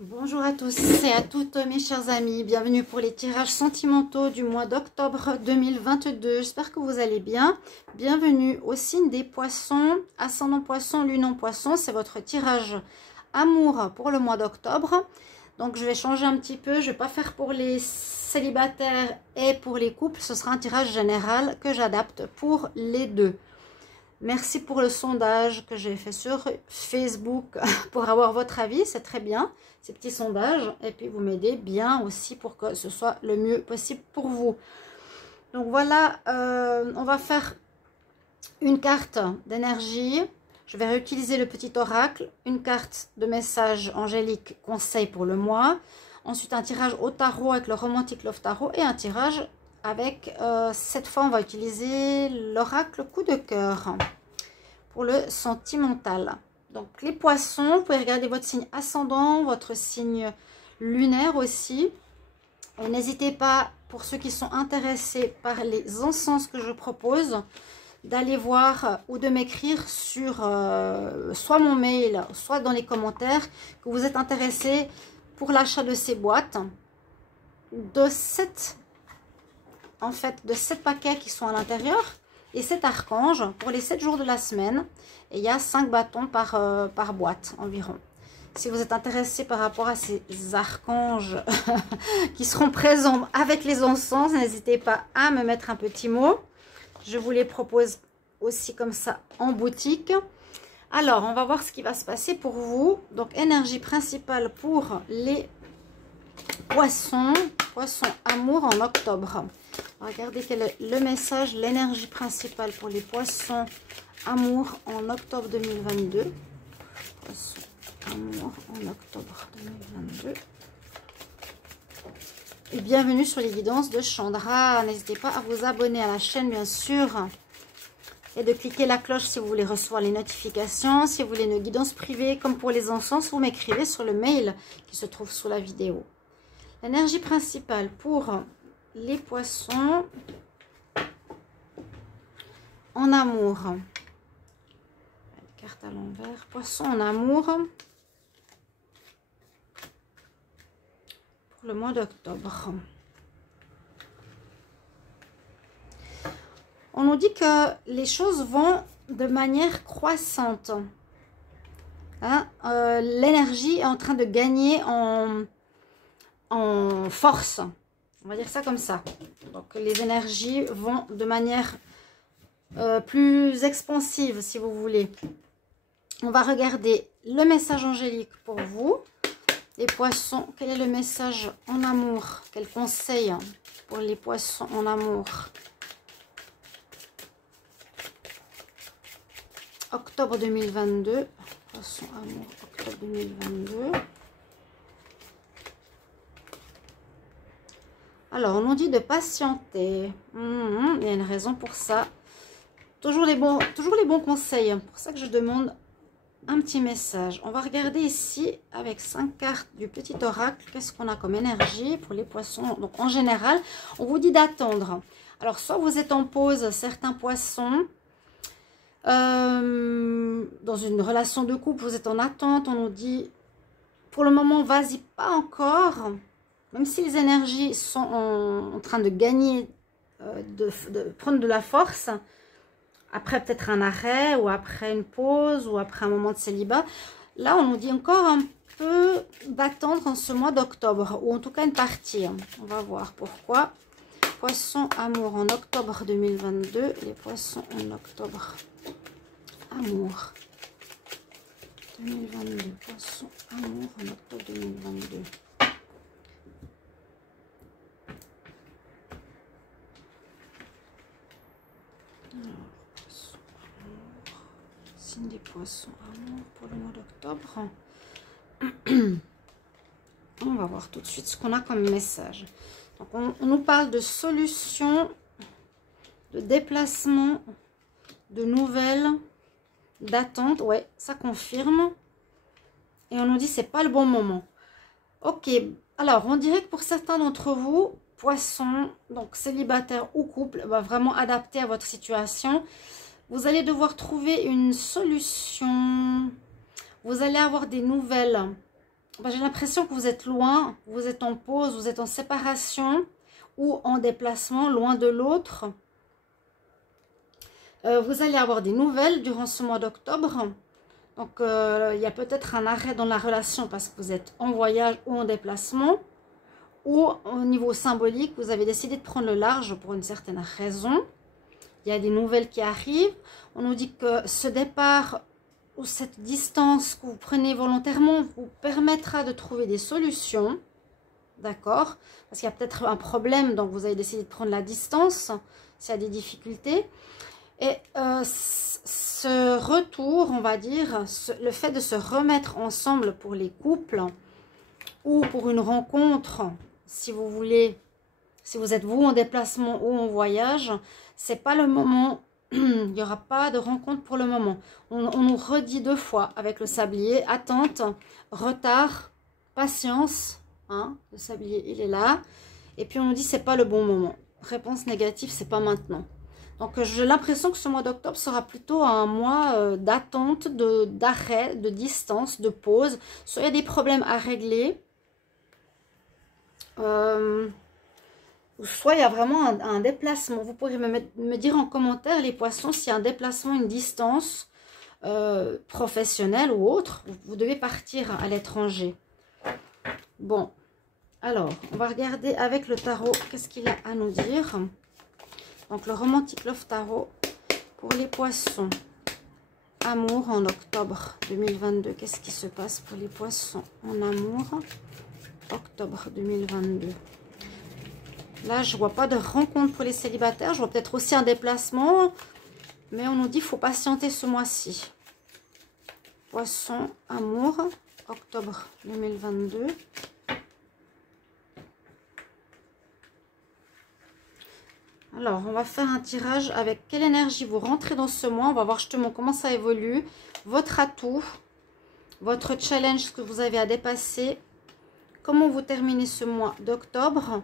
Bonjour à tous et à toutes mes chers amis, bienvenue pour les tirages sentimentaux du mois d'octobre 2022. J'espère que vous allez bien. Bienvenue au signe des poissons, ascendant poisson, lune en poisson. C'est votre tirage amour pour le mois d'octobre. Donc je vais changer un petit peu, je ne vais pas faire pour les célibataires et pour les couples. Ce sera un tirage général que j'adapte pour les deux. Merci pour le sondage que j'ai fait sur Facebook pour avoir votre avis, c'est très bien, ces petits sondages. Et puis vous m'aidez bien aussi pour que ce soit le mieux possible pour vous. Donc voilà, on va faire une carte d'énergie. Je vais réutiliser le petit oracle, une carte de message angélique conseil pour le mois. Ensuite un tirage au tarot avec le Romantic Love Tarot et un tirage avec, cette fois on va utiliser l'oracle coup de cœur pour le sentimental. Donc les poissons, vous pouvez regarder votre signe ascendant, votre signe lunaire aussi. Et n'hésitez pas, pour ceux qui sont intéressés par les encens que je propose, d'aller voir ou de m'écrire sur soit mon mail, soit dans les commentaires, que vous êtes intéressés pour l'achat de ces boîtes, de 7 paquets qui sont à l'intérieur et 7 archanges pour les 7 jours de la semaine. Et il y a 5 bâtons par boîte environ. Si vous êtes intéressé par rapport à ces archanges qui seront présents avec les encens, n'hésitez pas à me mettre un petit mot. Je vous les propose aussi comme ça en boutique. Alors, on va voir ce qui va se passer pour vous. Donc, énergie principale pour les poissons. Poissons amour en octobre. Regardez quel est le message, l'énergie principale pour les poissons amour en octobre 2022. Poissons amour en octobre 2022. Et bienvenue sur les guidances de Chandra. N'hésitez pas à vous abonner à la chaîne, bien sûr. Et de cliquer la cloche si vous voulez recevoir les notifications. Si vous voulez une guidance privée, comme pour les encens, vous m'écrivez sur le mail qui se trouve sous la vidéo. L'énergie principale pour les poissons en amour. Carte à l'envers. Poissons en amour pour le mois d'octobre. On nous dit que les choses vont de manière croissante. Hein? L'énergie est en train de gagner en force. On va dire ça comme ça. Donc les énergies vont de manière plus expansive, si vous voulez. On va regarder le message angélique pour vous. Les poissons, quel est le message en amour? Quel conseil pour les poissons en amour? Octobre 2022. Poissons amour, octobre 2022. Alors, on nous dit de patienter. Il y a une raison pour ça. Toujours les bons conseils. C'est pour ça que je demande un petit message. On va regarder ici avec 5 cartes du petit oracle. Qu'est-ce qu'on a comme énergie pour les poissons? Donc, en général, on vous dit d'attendre. Alors, soit vous êtes en pause, certains poissons. Dans une relation de couple, vous êtes en attente. On nous dit, pour le moment, vas-y, pas encore. Même si les énergies sont en train de gagner, de prendre de la force, après peut-être un arrêt, ou après une pause, ou après un moment de célibat, là on nous dit encore un peu d'attendre en ce mois d'octobre, ou en tout cas une partie. On va voir pourquoi. Poissons amour en octobre 2022, les poissons en octobre amour 2022, poissons amour en octobre 2022. Signe des poissons amour pour le mois d'octobre. On va voir tout de suite ce qu'on a comme message. Donc on nous parle de solutions, de déplacement, de nouvelles, d'attente. Ouais, ça confirme. Et on nous dit c'est pas le bon moment. Ok, alors on dirait que pour certains d'entre vous, poissons, donc célibataires ou couple, va vraiment adapté à votre situation. Vous allez devoir trouver une solution. Vous allez avoir des nouvelles ben, j'ai l'impression que vous êtes loin, vous êtes en pause, vous êtes en séparation ou en déplacement, loin de l'autre. Vous allez avoir des nouvelles durant ce mois d'octobre. Donc, il y a peut-être un arrêt dans la relation parce que vous êtes en voyage ou en déplacement. Ou au niveau symbolique, vous avez décidé de prendre le large pour une certaine raison. Il y a des nouvelles qui arrivent. On nous dit que ce départ ou cette distance que vous prenez volontairement vous permettra de trouver des solutions. D'accord? Parce qu'il y a peut-être un problème, donc vous avez décidé de prendre la distance s'il y a des difficultés. Et ce retour, on va dire, le fait de se remettre ensemble pour les couples ou pour une rencontre, si vous voulez, si vous êtes vous en déplacement ou en voyage, c'est pas le moment, il n'y aura pas de rencontre pour le moment. On nous redit 2 fois avec le sablier, attente, retard, patience, hein, le sablier il est là, et puis on nous dit c'est pas le bon moment. Réponse négative, c'est pas maintenant. Donc, j'ai l'impression que ce mois d'octobre sera plutôt un mois d'attente, d'arrêt, de distance, de pause. Soit il y a des problèmes à régler, soit il y a vraiment un déplacement. Vous pourrez me dire en commentaire, les poissons, s'il y a un déplacement, une distance professionnelle ou autre. Vous devez partir à l'étranger. Bon, alors, on va regarder avec le tarot, qu'est-ce qu'il a à nous dire. Donc, le Romantic Love Tarot pour les poissons. Amour en octobre 2022. Qu'est-ce qui se passe pour les poissons en amour? Octobre 2022. Là, je ne vois pas de rencontre pour les célibataires. Je vois peut-être aussi un déplacement. Mais on nous dit qu'il faut patienter ce mois-ci. Poisson, amour, octobre 2022. Alors, on va faire un tirage avec quelle énergie vous rentrez dans ce mois. On va voir justement comment ça évolue. Votre atout, votre challenge, ce que vous avez à dépasser. Comment vous terminez ce mois d'octobre.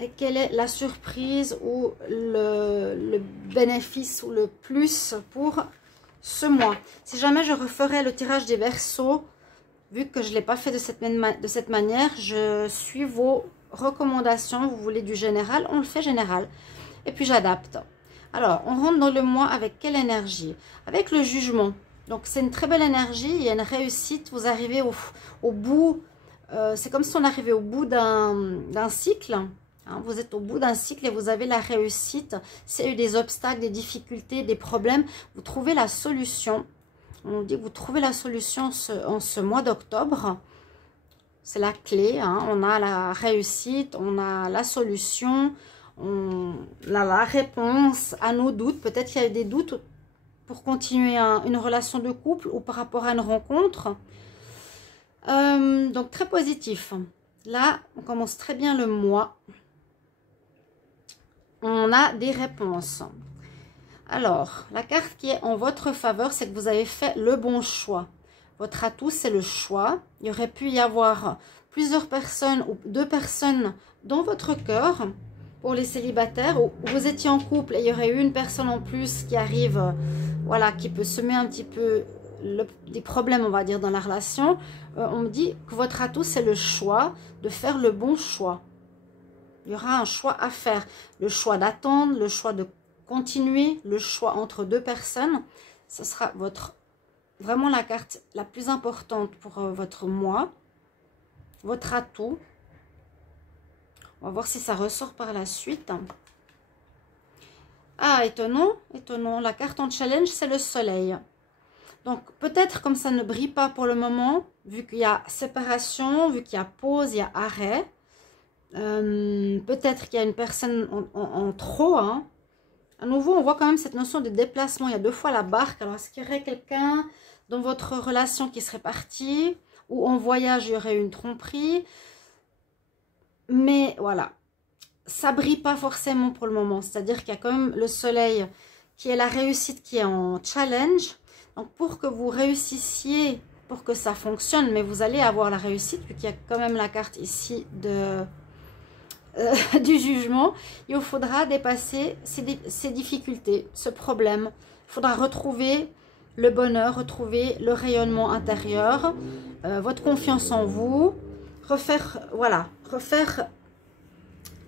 Et quelle est la surprise ou le bénéfice ou le plus pour ce mois. Si jamais je referais le tirage des Verseaux, vu que je ne l'ai pas fait de cette manière, je suis vos recommandations. Vous voulez du général, on le fait général. Et puis j'adapte. Alors, on rentre dans le mois avec quelle énergie? Avec le jugement. Donc, c'est une très belle énergie. Il y a une réussite. Vous arrivez au bout. C'est comme si on arrivait au bout d'un cycle. Hein, vous êtes au bout d'un cycle et vous avez la réussite. S'il y a eu des obstacles, des difficultés, des problèmes, vous trouvez la solution. On dit que vous trouvez la solution en ce mois d'octobre. C'est la clé. Hein. On a la réussite, on a la solution. On a la réponse à nos doutes. Peut-être qu'il y a eu des doutes pour continuer une relation de couple ou par rapport à une rencontre. Donc, très positif. Là, on commence très bien le mois. On a des réponses. Alors, la carte qui est en votre faveur, c'est que vous avez fait le bon choix. Votre atout, c'est le choix. Il y aurait pu y avoir plusieurs personnes ou 2 personnes dans votre cœur. Pour les célibataires, où vous étiez en couple et il y aurait eu une personne en plus qui arrive, voilà, qui peut semer un petit peu des problèmes, on va dire, dans la relation. On me dit que votre atout, c'est le choix de faire le bon choix. Il y aura un choix à faire. Le choix d'attendre, le choix de continuer, le choix entre 2 personnes. Ce sera vraiment la carte la plus importante pour votre mois. Votre atout. On va voir si ça ressort par la suite. Ah, étonnant, étonnant. La carte en challenge, c'est le soleil. Donc, peut-être comme ça ne brille pas pour le moment, vu qu'il y a séparation, vu qu'il y a pause, il y a arrêt. Peut-être qu'il y a une personne en trop. Hein. À nouveau, on voit quand même cette notion de déplacement. Il y a 2 fois la barque. Alors, est-ce qu'il y aurait quelqu'un dans votre relation qui serait parti? Ou en voyage, il y aurait eu une tromperie? Mais voilà, ça brille pas forcément pour le moment. C'est-à-dire qu'il y a quand même le soleil qui est la réussite qui est en challenge. Donc, pour que vous réussissiez, pour que ça fonctionne, mais vous allez avoir la réussite, vu qu'il y a quand même la carte ici du jugement, il vous faudra dépasser ces difficultés, ce problème. Il faudra retrouver le bonheur, retrouver le rayonnement intérieur, votre confiance en vous, refaire, voilà, refaire,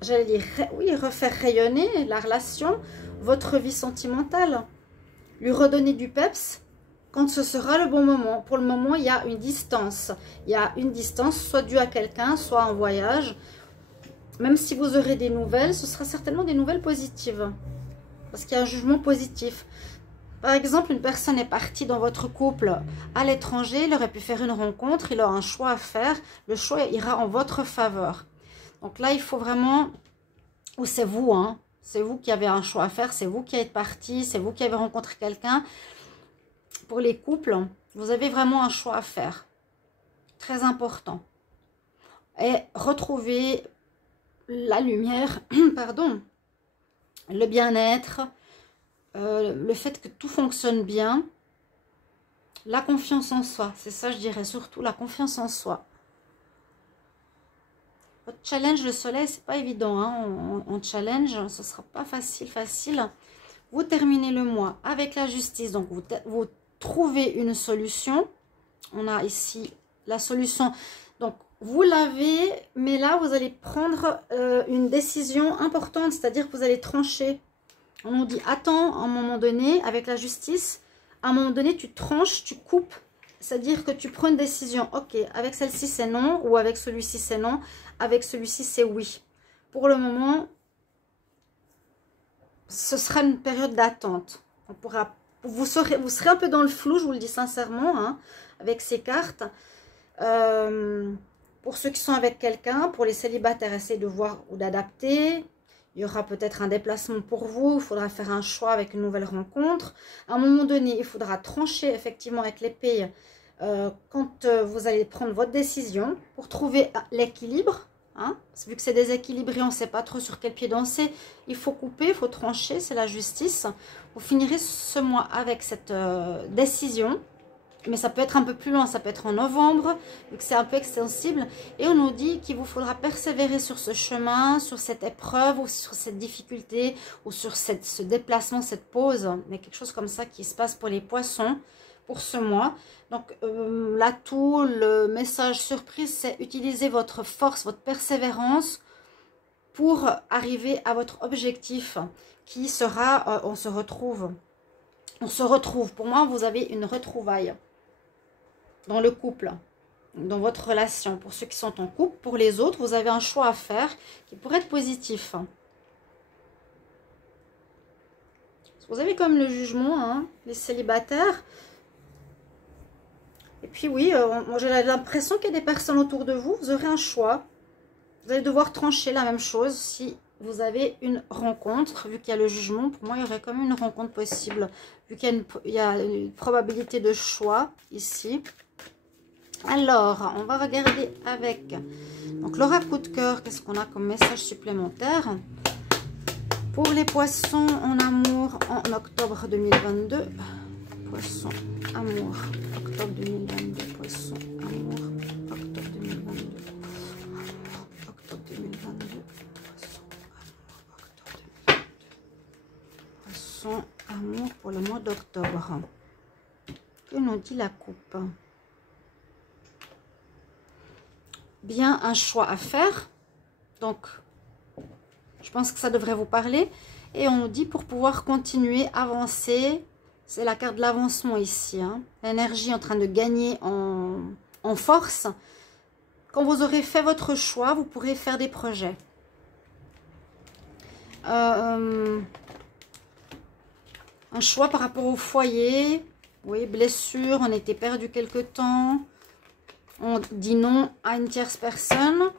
j'allais dire, oui, refaire rayonner la relation, votre vie sentimentale, lui redonner du peps quand ce sera le bon moment. Pour le moment, il y a une distance. Il y a une distance, soit due à quelqu'un, soit en voyage. Même si vous aurez des nouvelles, ce sera certainement des nouvelles positives. Parce qu'il y a un jugement positif. Par exemple, une personne est partie dans votre couple à l'étranger, il aurait pu faire une rencontre, il a un choix à faire, le choix ira en votre faveur. Donc là, il faut vraiment, ou c'est vous, hein, c'est vous qui avez un choix à faire, c'est vous qui êtes parti, c'est vous qui avez rencontré quelqu'un. Pour les couples, vous avez vraiment un choix à faire, très important. Et retrouver la lumière, pardon, le bien-être, le fait que tout fonctionne bien, la confiance en soi, c'est ça je dirais, surtout la confiance en soi. Votre challenge, le soleil, c'est pas évident, hein, en challenge, ce sera pas facile. Vous terminez le mois avec la justice, donc vous trouvez une solution. On a ici la solution, donc vous l'avez, mais là vous allez prendre une décision importante, c'est-à-dire que vous allez trancher. On nous dit, attends, à un moment donné, avec la justice, à un moment donné, tu tranches, tu coupes. C'est-à-dire que tu prends une décision. Ok, avec celle-ci, c'est non. Ou avec celui-ci, c'est non. Avec celui-ci, c'est oui. Pour le moment, ce sera une période d'attente. Vous serez un peu dans le flou, je vous le dis sincèrement, hein, avec ces cartes. Pour ceux qui sont avec quelqu'un, pour les célibataires, essayez de voir ou d'adapter. Il y aura peut-être un déplacement pour vous, il faudra faire un choix avec une nouvelle rencontre. À un moment donné, il faudra trancher effectivement avec l'épée quand vous allez prendre votre décision pour trouver l'équilibre. Hein. Vu que c'est déséquilibré, on ne sait pas trop sur quel pied danser. Il faut couper, il faut trancher, c'est la justice. Vous finirez ce mois avec cette décision. Mais ça peut être un peu plus loin, ça peut être en novembre, vu que c'est un peu extensible. Et on nous dit qu'il vous faudra persévérer sur ce chemin, sur cette épreuve, ou sur cette difficulté, ou sur ce déplacement, cette pause. Mais quelque chose comme ça qui se passe pour les poissons, pour ce mois. Donc l'atout, le message surprise, c'est utiliser votre force, votre persévérance pour arriver à votre objectif qui sera, on se retrouve. On se retrouve. Pour moi, vous avez une retrouvaille dans le couple, dans votre relation. Pour ceux qui sont en couple, pour les autres, vous avez un choix à faire qui pourrait être positif. Vous avez comme le jugement, hein, les célibataires. Et puis oui, moi j'ai l'impression qu'il y a des personnes autour de vous, vous aurez un choix. Vous allez devoir trancher la même chose si vous avez une rencontre. Vu qu'il y a le jugement, pour moi il y aurait quand même une rencontre possible. Vu qu'il y a une probabilité de choix ici. Alors, on va regarder avec donc l'aura coup de cœur. Qu'est-ce qu'on a comme message supplémentaire pour les poissons en amour en octobre 2022. Poissons, amour, octobre 2022. Poissons, amour, octobre 2022. Octobre 2022. Poissons, amour pour le mois d'octobre. Que nous dit la coupe? Bien, un choix à faire. Donc, je pense que ça devrait vous parler. Et on nous dit pour pouvoir continuer, avancer. C'est la carte de l'avancement ici. Hein. L'énergie en train de gagner en force. Quand vous aurez fait votre choix, vous pourrez faire des projets. Un choix par rapport au foyer. Oui, blessure, on était perdu quelque temps. On dit non à une tierce personne.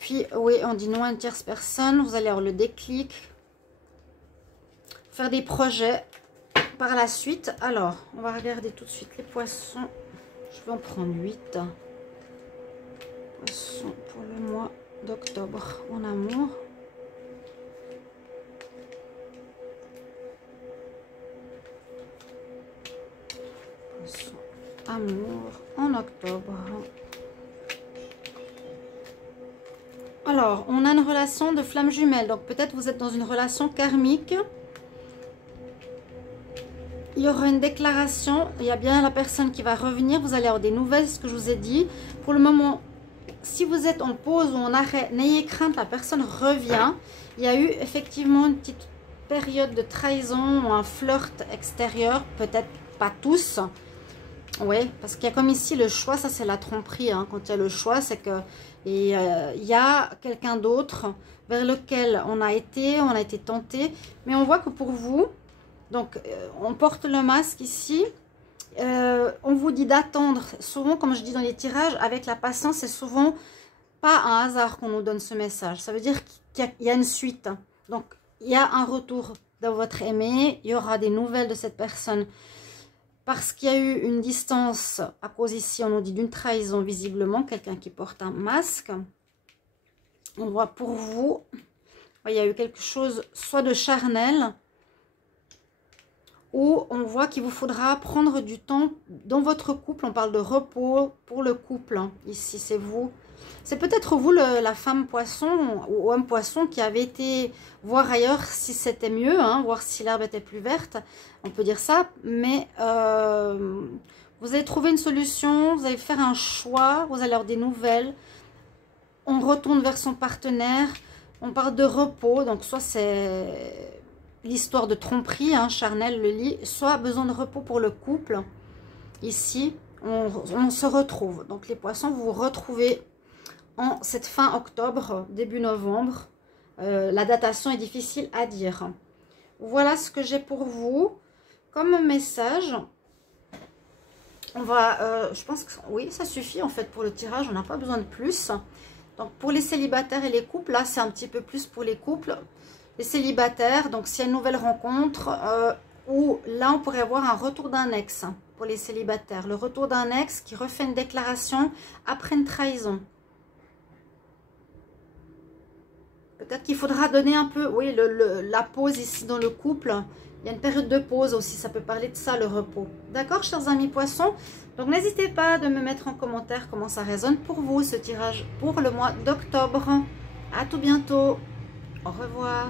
Puis, oui, on dit non à une tierce personne. Vous allez avoir le déclic. Faire des projets par la suite. Alors, on va regarder tout de suite les poissons. Je vais en prendre 8. Poissons pour le mois d'octobre en amour. Poissons, amour en octobre. Alors, on a une relation de flamme jumelle. Donc, peut-être vous êtes dans une relation karmique. il y aura une déclaration. Il y a bien la personne qui va revenir. Vous allez avoir des nouvelles, ce que je vous ai dit. Pour le moment, si vous êtes en pause ou en arrêt, n'ayez crainte, la personne revient. Il y a eu effectivement une petite période de trahison ou un flirt extérieur. Peut-être pas tous. Oui, parce qu'il y a comme ici le choix, ça c'est la tromperie. Hein. Quand il y a le choix, c'est que il y a quelqu'un d'autre vers lequel on a été tenté. Mais on voit que pour vous, donc on porte le masque ici. On vous dit d'attendre. Souvent, comme je dis dans les tirages, avec la patience, c'est souvent pas un hasard qu'on nous donne ce message. Ça veut dire qu'il y a une suite. Donc, il y a un retour de votre aimé. Il y aura des nouvelles de cette personne. Parce qu'il y a eu une distance, à cause ici, on nous dit d'une trahison visiblement, quelqu'un qui porte un masque. On voit pour vous, il y a eu quelque chose, soit de charnel, ou on voit qu'il vous faudra prendre du temps dans votre couple. On parle de repos pour le couple, hein. Ici, c'est vous. C'est peut-être vous, la femme poisson ou homme poisson qui avait été voir ailleurs si c'était mieux, hein, voir si l'herbe était plus verte. On peut dire ça, mais vous allez trouver une solution, vous allez faire un choix, vous allez avoir des nouvelles. On retourne vers son partenaire, on parle de repos, donc soit c'est l'histoire de tromperie, hein, charnel, le lit, soit besoin de repos pour le couple. Ici, on se retrouve. Donc les poissons, vous vous retrouvez en cette fin octobre, début novembre. La datation est difficile à dire. Voilà ce que j'ai pour vous comme message. On va, je pense que oui, ça suffit en fait pour le tirage, on n'a pas besoin de plus. Donc pour les célibataires et les couples, là c'est un petit peu plus pour les couples. Les célibataires, donc s'il y a une nouvelle rencontre, ou là on pourrait avoir un retour d'un ex pour les célibataires. Le retour d'un ex qui refait une déclaration après une trahison. Peut-être qu'il faudra donner un peu, oui, la pause ici dans le couple. Il y a une période de pause aussi, ça peut parler de ça, le repos. D'accord, chers amis poissons? Donc, n'hésitez pas de me mettre en commentaire comment ça résonne pour vous, ce tirage pour le mois d'octobre. À tout bientôt. Au revoir.